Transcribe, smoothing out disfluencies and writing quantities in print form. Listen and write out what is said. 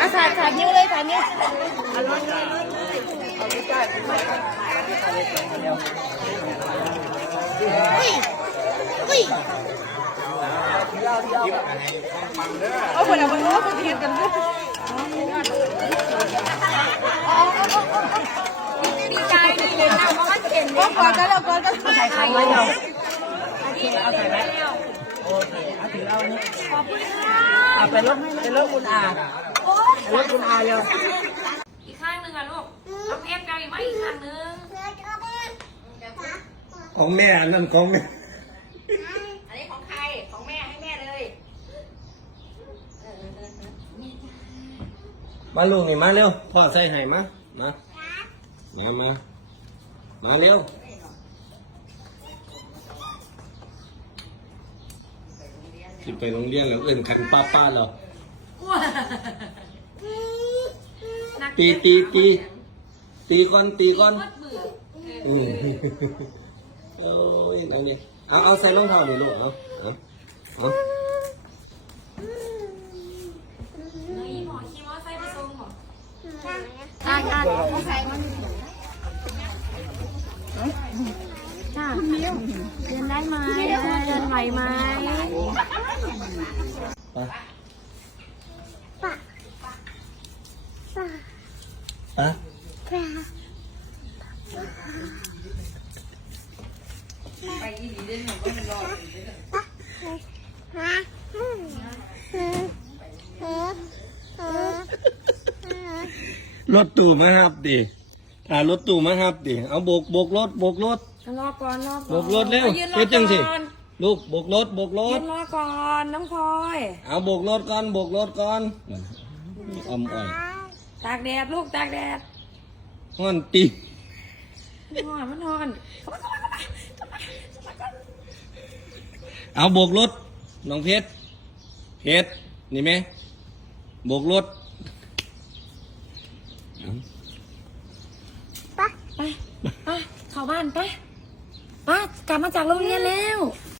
ถ่ายนิ้วเลยถ่ายนิ้วเอาคนละคนละคนเทียนกันด้วยดีใจดีเลยนะเพราะว่าเห็นว่าก่อนกันแล้วก่อนกันใส่ไข่ไว้เราเอาใส่ไว้โอเคเอาถือเอาเนี่ยขอบคุณค่ะเอาไปรถคุณอาไปรถคุณอาเร็วอีกข้างหนึ่งอ่ะลูกเอาเพชรกันอีกไหมอีกข้างหนึ่งของแม่นั่นของแม่อันนี้ของใครของแม่ให้แม่เลยมาลูกนี่มาเร็วพ่อใส่ให้มาเร็วสิไปโรงเรียนแล้วเอื่นขันป้าเราตีก่อนโอ้ยนั่นนี่เอาใส่รองเท้าหน่อยลูกเอานี่หมอคีมอไซค์ผสมหมอเขาใส่มันเดินได้ไหมเดินไหวไหมไปอีดีเด่นหนูก็มันรอรถตู้มาครับดิถ้ารถตู้มาครับดิเอาโบกรถรอก่อนโบกรถเร็วเฮ็ดจังสิลูกโบกรถยืนรอก่อนน้องพลอยเอาโบกรถก่อนอมอ่อยตากแดดลูกตากแดดฮ้อนตีมันนอนเอาโบกรถน้องเพชรนี่ไหมโบกรถไปเข้าบ้านไปกลับมาจากโรงเรียนแล้ว